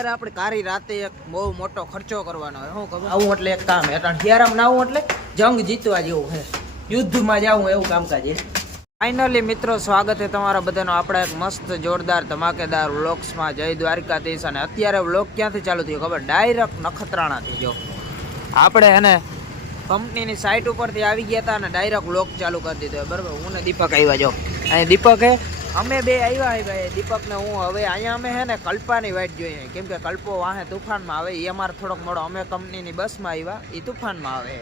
અત્યારે આપણે કારી રાતે એક બહુ મોટો ખર્ચો કરવાનો હોય. શું ખબર આવું એટલે એક કામ હે. હિયારામ ના આવું એટલે જંગ જીતવા જેવું છે, યુદ્ધમાં જવું એવું કામકાજ છે. ફાઇનલી મિત્રો, સ્વાગત છે તમારા બધાનો આપણા એક મસ્ત જોરદાર ધમાકેદાર વ્લોગ્સમાં. જય દ્વારકાધીશ. અને અત્યારે વ્લોગ ક્યાંથી ચાલુ થયો ખબર? ડાયરેક્ટ નખત્રાણાથી. જો આપણે એને કંપનીની સાઇટ ઉપરથી આવી ગયા હતા અને ડાયરેક્ટ વ્લોગ ચાલુ કરી દીધો. બરાબર, હું ને દીપક આવ્યા. જો અહીં દીપક હે, અમે બે આવ્યા હે ભાઈ. દીપક ને હું હવે અહીંયા અમે હે ને કલ્પાની વાઇટ જોઈએ, કેમ કે કલ્પો વાહે તુફાનમાં આવે. એ અમારે થોડોક મોડો, અમે કંપનીની બસમાં આવ્યા, એ તુફાનમાં આવે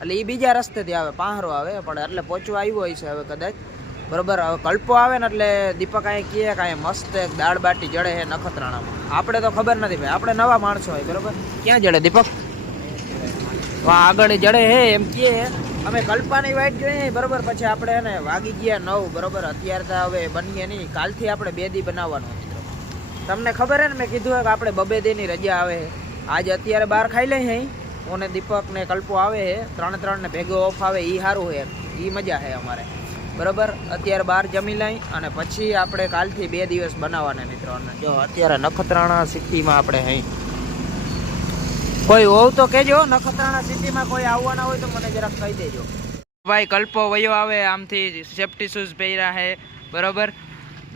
એટલે એ બીજા રસ્તેથી આવે, પાહરો આવે પણ એટલે પહોંચવા આવ્યો હોય છે હવે કદાચ. બરોબર, હવે કલ્પો આવે ને એટલે દીપક અહીં કહે કે અહીંયા મસ્ત એક દાળ બાટી જડે છે નખત્રાણામાં. આપણે તો ખબર નથી ભાઈ, આપણે નવા માણસો હોય. બરોબર, ક્યાં જડે દીપક? આગળ જડે હે એમ કહે. અમે કલ્પાની વાઇટ જોઈએ બરોબર. પછી આપણે એને વાગી ગયા 9 બરોબર. અત્યારે તો હવે બનીએ નહીં, કાલથી આપણે 2 દી બનાવવાનું મિત્રો. તમને ખબર હે ને, મેં કીધું કે આપણે 2 દીની રજા આવે. આજે અત્યારે બહાર ખાઈ લઈએ અહીં, હું ને દીપક ને કલ્પો આવે છે, 3 ને ભેગો ઓફ આવે. એ સારું છે, એ મજા છે અમારે. બરોબર, અત્યારે બહાર જમી લઈ અને પછી આપણે કાલથી 2 દિવસ બનાવવાના મિત્રો. અને જો અત્યારે નખત્રાણા સિટીમાં આપણે અહીં કોઈ હોવ તો કેજો. નખત્રાણા સિટીમાં કોઈ આવવાના હોય તો મને જરાક કહી દેજો ભાઈ. કલ્પો વયો આવે આમથી, સેફટી શૂઝ પહેર્યા છે બરોબર.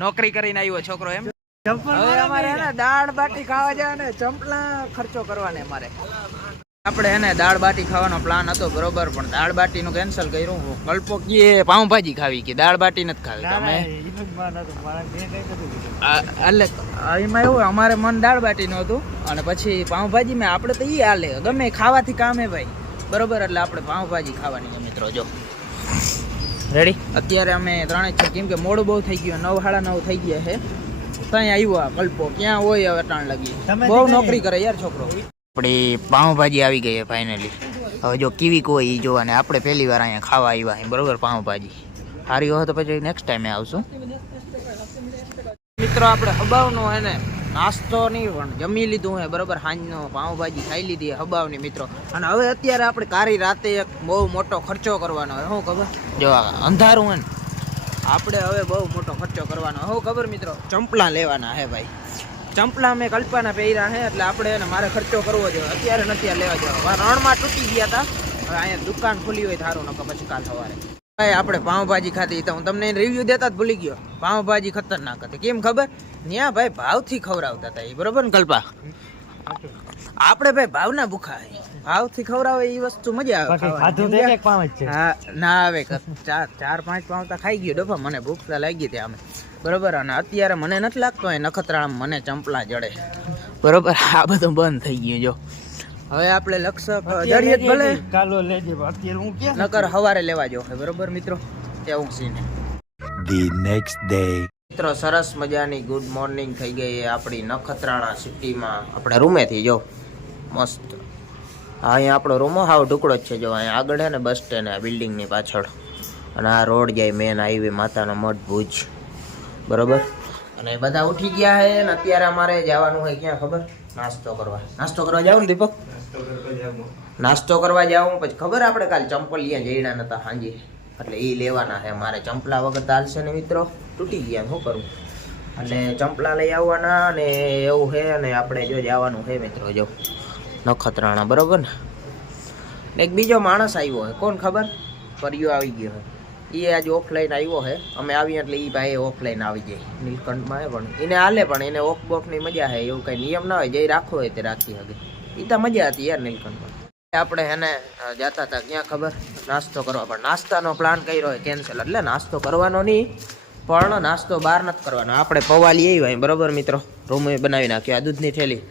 નોકરી કરીને આવ્યો છોકરો એમ. હવે અમારે એને દાળ બાટી ખાવા જાય ને ચંપલા ખર્ચો કરવાને અમારે. આપણે એને દાળ બાટી ખાવાનો પ્લાન હતો બરોબર, પણ દાળ બાટીનું કેન્સલ કર્યું. કલ્પો કીએ પાઉંભાજી ખાવી, કે દાળ બાટી નથી ખાવી. તમે એટલે એમાં એવું, અમારે મન દાળ બાટીનું હતું અને પછી પાઉંભાજી મેં આપણે તો એ હાલે, ગમે ખાવાથી કામ હે ભાઈ. બરોબર, એટલે આપણે પાઉંભાજી ખાવાની છે મિત્રો. જો રેડી, અત્યારે અમે 3 જ છે, કેમ કે મોડું બહુ થઈ ગયું, 9 સાડા 9 થઈ ગયા છે. ત્યાં આવ્યો આ કલ્પો, ક્યાં હોય હવે ટાણ લગી, બહુ નોકરી કરે યાર છોકરો. આપણી પાઉંભાજી આવી ગઈ છે ફાઇનલી. હવે જો કેવી કોઈ એ જોવા, ને આપણે પહેલી વાર અહીંયા ખાવા આવ્યા બરોબર. પાઉંભાજી સારી હોય તો પછી નેક્સ્ટ ટાઈમે આવશું મિત્રો. આપણે હબાવનો હે ને નાસ્તો નહીં પણ જમી લીધું હે બરોબર. સાંજનો પાઉંભાજી ખાઈ લીધી હબાવની મિત્રો. અને હવે અત્યારે આપણે કારી રાતે એક બહુ મોટો ખર્ચો કરવાનો હોય. શું ખબર? જો અંધારું હે ને, આપણે હવે બહુ મોટો ખર્ચો કરવાનો. શું ખબર મિત્રો? ચંપલા લેવાના હે ભાઈ. ચંપલા મેં કલ્પાના પહેર્યા છે એટલે આપણે એને મારે ખર્ચો કરવો જોઈએ. અત્યારે નથી લેવા જવા, રણમાં તૂટી ગયા હતા. હવે અહીંયા દુકાન ખુલી હોય સારું, નકર પછી કાલ સવારે ભાઈ આપણે પાઉંભાજી ખાધી. તો હું તમને રિવ્યુ દેતા જ ભૂલી ગયો. પાઉંભાજી ખતરનાક હતી. કેમ ખબર? ત્યાં ભાઈ ભાવથી ખવડાવતા હતા એ બરોબર ને કલ્પા? આપણે ભાઈ ભાવના ભૂખા, ભાવથી ખવડાવે એ વસ્તુ મજા આવે. હા ના આવે, 4-5 પાઉં ખાઈ ગયો ડફા. મને ભૂખ લાગી હતી આમે બરોબર. અને અત્યારે મને નથી લાગતો એ નખત્રાણામાં મને ચંપલા જડે બરોબર. આ બધું બંધ થઈ ગયું. જો હવે આપણે લક્ષક જડીએ ભલે, નકર સવારે લેવા જો બરોબર મિત્રો. એવું સીને ધી નેક્સ્ટ ડે મિત્રો, સરસ મજાની ગુડ મોર્નિંગ થઈ ગઈ આપણી નખત્રાણા સિટીમાં. આપણે રૂમેથી જો મસ્ત અહીંયા આપણો રૂમો હાવ ટુકડો જ છે. જો અહીંયા આગળ છે ને બસ સ્ટેન્ડ, આ બિલ્ડિંગની પાછળ. અને આ રોડ જાય મેન હાઈવે માતાનો મઢ ભુજ બરોબર. અને બધા ઉઠી ગયા છે ને અત્યારે અમારે જવાનું હોય ક્યાં ખબર? નાસ્તો કરવા. નાસ્તો કરવા જાવ ને દીપક? નાસ્તો કરવા જાવ પછી ખબર આપણે કાલે ચંપલિયા જઈડા નતા હાંજી, એટલે એ લેવાના છે મારે. ચંપલા વગર ચાલશે ને મિત્રો, તૂટી ગયા શું કરું. એટલે ચંપલા લઈ આવવાના ને એવું છે. અને આપણે જો જવાનું છે મિત્રો જો નખત્રાણા બરોબર ને. એક બીજો માણસ આવ્યો છે, કોણ ખબર? પરિયો આવી ગયો છે. એ આજે ઓફલાઈન આવ્યો છે. અમે આવીએ એટલે એ ભાઈ ઓફલાઈન આવી જાય નીલકંઠમાં હે, પણ એને હાલે. પણ એને ઓફ બોફની મજા છે, એવું કંઈ નિયમ ના હોય. જે રાખવો હોય તે રાખી શકે. એ તો મજા હતી યાર નીલકંઠમાં. આપણે એને જતા હતા ક્યાં ખબર? નાસ્તો કરવા. પણ નાસ્તાનો પ્લાન કર્યો હોય કેન્સલ. એટલે નાસ્તો કરવાનો નહીં, પણ નાસ્તો બહાર નથી કરવાનો. આપણે પૌવા લઈ આવ્યા બરોબર મિત્રો, રૂમે બનાવી નાખ્યો. આ દૂધની થેલી,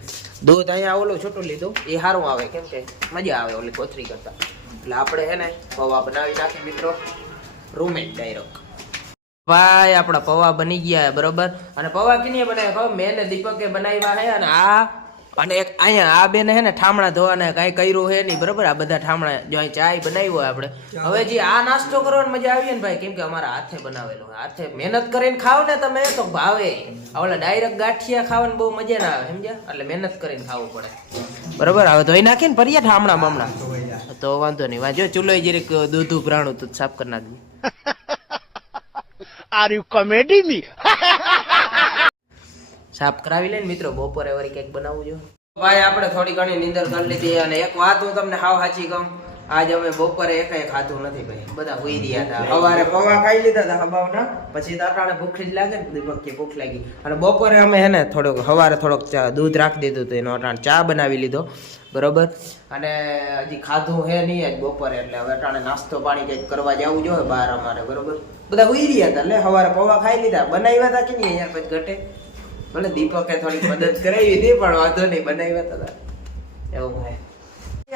દૂધ અહીંયા ઓલું છૂટું લીધું, એ સારું આવે, કેમ કે મજા આવે ઓલી કોથરી કરતા. એટલે આપણે હે ને પૌવા બનાવી નાખી મિત્રો રૂમે ડાયરેક્ટ. ભાઈ આપણા પૌવા બની ગયા બરોબર. અને પૌવા કિને બનાવ્યા? મેં ને દીપકે બનાવ્યા છે. અને અને એક અહીંયા આ બેને હે ને ઠામણા ધોવાના કાંઈ કર્યું હે નહીં બરોબર. આ બધા ઠામણા જો અહીં ચાય બનાવ્યો હોય આપણે. હવે જે આ નાસ્તો કરવાની મજા આવી ને ભાઈ, કેમ કે અમારા હાથે બનાવેલો, હાથે મહેનત કરીને ખાવ ને તમે તો ભાવે. ઓલા ડાયરેક્ટ ગાંઠિયા ખાવાની બહુ મજા ના આવે સમજ્યા, એટલે મહેનત કરીને ખાવું પડે બરોબર. હવે ધોઈ નાખીને ફરિયા ઠામણા બમણા તો વાંધો નહીં. વાંચો ચૂલો જરીક દૂધ ઉભરાણું તો સાફ કરી નાખજો. આર યુ કોમેડી મી સાફ કરાવી લે ને મિત્રો, બપોરે વળી કંઈક બનાવવું જો. ભાઈ આપણે થોડી ઘણી નીંદર કરી લીધી, અને એક વાત હું તમને હાવ સાચી કહું, આજ અમે બપોરે એકાઈ ખાધું નથી ભાઈ, બધા હુઈ રહ્યા હતા. સવારે પૌવા ખાઈ લીધા હતા હબાવના, પછી તાટાણે ભૂખ જ લાગે ને, દીપક ભૂખ લાગી, અને બપોરે અમે હે ને થોડોક સવારે થોડોક દૂધ રાખી દીધું હતું, એનો અટાણે ચા બનાવી લીધો બરોબર. અને હજી ખાધું હે નહીં આજ બપોરે, એટલે હવે અટાણે નાસ્તો પાણી કંઈક કરવા જવું જોઈએ બહાર અમારે બરોબર. બધા હુઈ રહ્યા હતા, એટલે સવારે પૌવા ખાઈ લીધા, બનાવ્યા હતા કે નહીં યાર, પછી ઘટે ભલે દીપકે થોડી મદદ કરાવી હતી, પણ વાંધો નહીં, બનાવ્યા હતા એવું ભાઈ.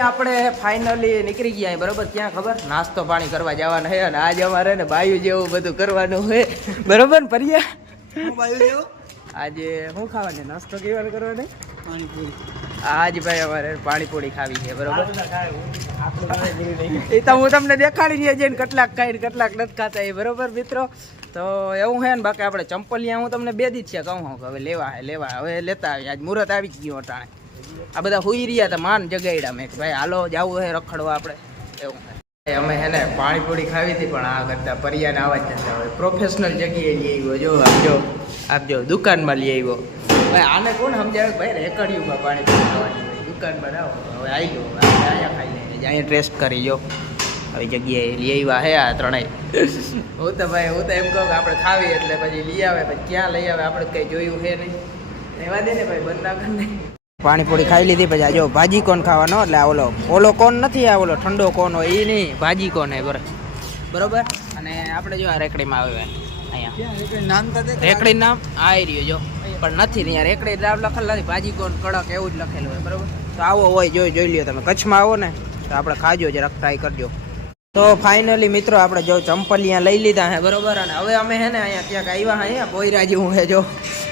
આપણે ફાઇનલી નીકળી ગયા બરોબર, ક્યાં ખબર, નાસ્તો પાણી કરવા જવાના છે, અને આજે અમારે ને બાયુ જેવું બધું કરવાનું છે બરોબર ને પરિયા, બાયુ જેવું આજે શું ખાવાનું, નાસ્તો કેવાનું કરવાનું, પાણીપુરી. આજ ભાઈ અમારે પાણીપુરી ખાવી છે બરોબર. એ તો હું તમને દેખાડી દઈએ જઈને કેટલાક ખાઈને કેટલાક નથી ખાતા એ બરોબર મિત્રો. તો એવું છે ને, બાકી આપણે ચંપલિયા હું તમને 2 દિવસ છે કહું હું, હવે લેવા હવે લેતા આવી, આજ મુહૂર્ત આવી જ ગયું અટાણે. આ બધા હુઈ રહ્યા હતા, માન જગાડ્યા મેં ભાઈ હાલો જવું છે રખડવા આપણે એવું. અમે હે ને પાણીપુરી ખાવી હતી, પણ આ કરતા પરિયાને આવા જ નથી આવે, પ્રોફેશનલ જગ્યાએ લઈ આવ્યો જો, આપજો દુકાનમાં લઈ આવ્યો ભાઈ. આને કોણ સમજાવે ભાઈ, રેકડિયુંમાં પાણીપુરી ખાવાની હોય, દુકાનમાં ના હવે આવી ગયો, અહીંયા ખાઈ લઈએ, અહીંયા ટેસ્ટ કરી જો, આવી જગ્યાએ લઈ આવ્યા હે આ ત્રણેય. હું તો એમ કહું કે આપણે ખાવી એટલે પછી લઈ આવે, પછી ક્યાં લઈ આવે આપણે કંઈ જોયું છે નહીં, એવા દે ને ભાઈ બંધ ના કર નહીં. પાણીપુરી ખાઈ લીધી, પછી જો ભાજી કોણ ખાવાનો, એટલે ઓલો કોણ નથી, આ ઓલો ઠંડો કોણ હોય એ નહીં, ભાજી કોણ હે બરોબર. અને આપણે જો આ રેકડીમાં આવે અહીંયા રેકડી નામ આવી રહ્યું જો, પણ નથી ને યાર, રેકડી નામ લખેલ નથી, ભાજી કોણ કડક એવું જ લખેલું હોય બરોબર. તો આવો હોય જોઈ લ્યો તમે, કચ્છમાં આવો ને તો આપણે ખાજો જરાક ટ્રાય કરજો. તો ફાઇનલી મિત્રો આપણે જો ચંપલિયા લઈ લીધા હે બરોબર, અને હવે અમે હે ને અહીંયા ક્યાંક આવ્યા અહીંયા બોયરા જેવું હે જો,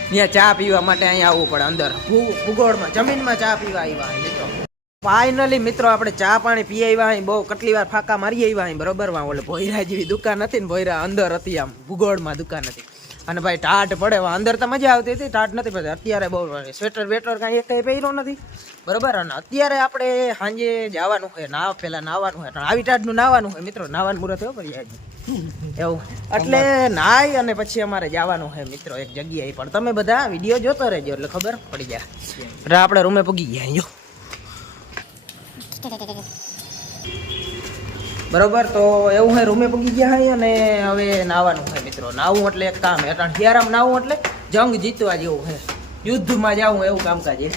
ત્યાં ચા પીવા માટે અહીંયા આવવું પડે, અંદર ભૂગોળમાં જમીનમાં ચા પીવા આવ્યા હે મિત્રો. ફાઇનલી મિત્રો આપણે ચા પાણી પી આવ્યા અહીં, બહુ કેટલી વાર ફાંકા મારી આવ્યા અહીં બરોબર. ઓલે ભોયરા જેવી દુકાન હતી ને, ભોયરા અંદર હતી, આમ ભૂગોળમાં દુકાન હતી, અને ભાઈ ટાટ પડે અંદર તો મજા આવતી હતી, ટાટ નથી પડતી. અત્યારે બહુ સ્વેટર બેટર કાંઈ એક કંઈ પહેર્યો નથી બરોબર. અને અત્યારે આપણે સાંજે જવાનું હોય, પહેલા નાવાનું હોય, આવી ટાટનું નાવાનું હોય મિત્રો, નાવાનું મુહૂર્ત થયો પડી એવું, એટલે નાઈ અને પછી અમારે જવાનું હોય મિત્રો એક જગ્યાએ. પણ તમે બધા વિડીયો જોતો રહેજો એટલે ખબર પડી જાય. એટલે આપણે રૂમે પૂગી ગયા જો બરોબર. તો એવું હોય રૂમે પૂગી ગયા હોય, અને હવે નાવાનું હોય મિત્રો. નાવું એટલે એક કામ હે, હિયારામ નાવું એટલે જંગ જીતવા જેવું છે, યુદ્ધમાં જવું એવું કામકાજ છે.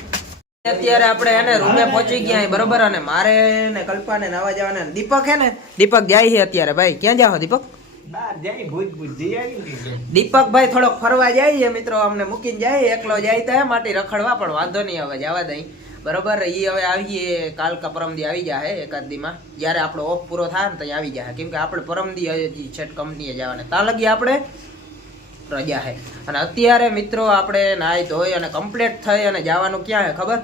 અત્યારે આપણે એને રૂમે પહોંચી ગયા બરોબર, અને મારે ને કલ્પાને નાવા જવાના. દીપક હે ને, દીપક જાય છે અત્યારે ભાઈ, ક્યાં જાઓ દીપક? દીપક ભાઈ થોડોક ફરવા જાય મિત્રો, અમને મૂકીને જાય, એકલો જાય તો માટે રખડવા, પણ વાંધો નહીં હવે જવા દઈ બરોબર. એ હવે આવીએ કાલ કા પરમદી આવી જાય એકાદ દીમાં, જ્યારે આપણો ઓફ પૂરો થાય ને ત્યાં આવી જાય, કેમ કે આપણે પરમદી હજી છેટ કંપનીએ જવાના, ત્યાં લગી આપણે રજા છે. અને અત્યારે મિત્રો આપણે નાહી ધોઈ અને કમ્પ્લીટ થઈ અને જવાનું ક્યાં છે ખબર,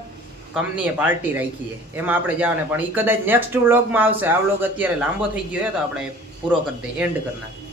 કંપનીએ પાર્ટી રાખી છે, એમાં આપણે જવાના. પણ એ કદાચ નેક્સ્ટ વ્લોગમાં આવશે, આ વ્લોગ અત્યારે લાંબો થઈ ગયો હોય તો આપણે પૂરો કરી દઈએ, એન્ડ કરી નાખીએ.